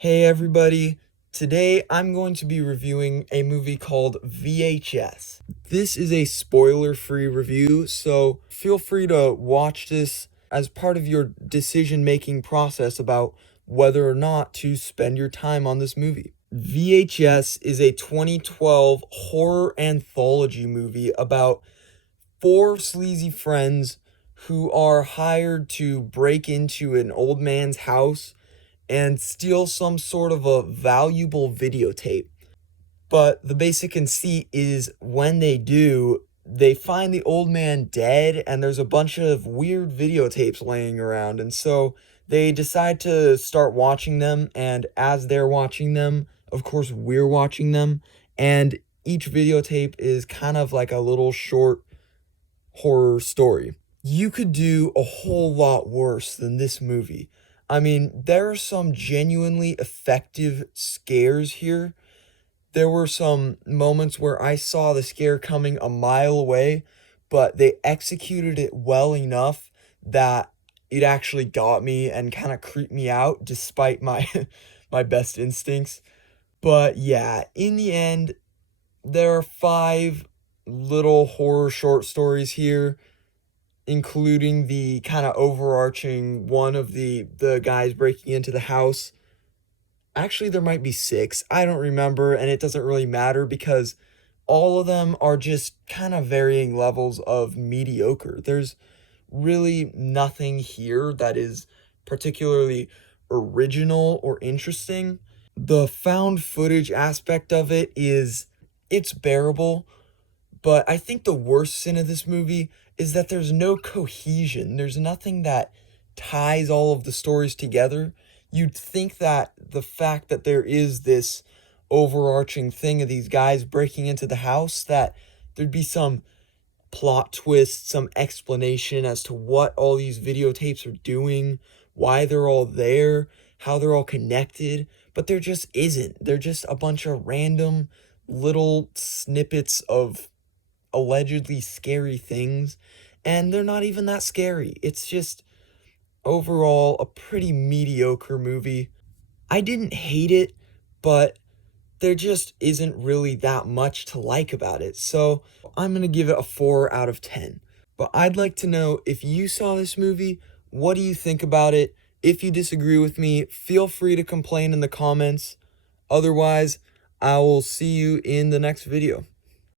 Hey everybody, today I'm going to be reviewing a movie called VHS. This is a spoiler-free review, so feel free to watch this as part of your decision-making process about whether or not to spend your time on this movie. VHS is a 2012 horror anthology movie about four sleazy friends who are hired to break into an old man's house and steal some sort of a valuable videotape. But the basic conceit is when they do, they find the old man dead, and there's a bunch of weird videotapes laying around. And so they decide to start watching them. And as they're watching them, of course, we're watching them. And each videotape is kind of like a little short horror story. You could do a whole lot worse than this movie. I mean, there are some genuinely effective scares here. There were some moments where I saw the scare coming a mile away, but they executed it well enough that it actually got me and kind of creeped me out despite my my best instincts. But yeah, in the end, there are five little horror short stories here, including the kind of overarching one of the guys breaking into the house. Actually, there might be six. I don't remember, and it doesn't really matter because all of them are just kind of varying levels of mediocre. There's really nothing here that is particularly original or interesting. The found footage aspect of it is it's bearable, but I think the worst sin of this movie is that there's no cohesion. There's nothing that ties all of the stories together. You'd think that the fact that there is this overarching thing of these guys breaking into the house, that there'd be some plot twist, some explanation as to what all these videotapes are doing, why they're all there, how they're all connected, but there just isn't. They're just a bunch of random little snippets of allegedly scary things, and they're not even that scary. It's just overall a pretty mediocre movie. I didn't hate it, but there just isn't really that much to like about it. So I'm going to give it a 4 out of 10. But I'd like to know, if you saw this movie, what do you think about it? If you disagree with me, feel free to complain in the comments. Otherwise, I will see you in the next video.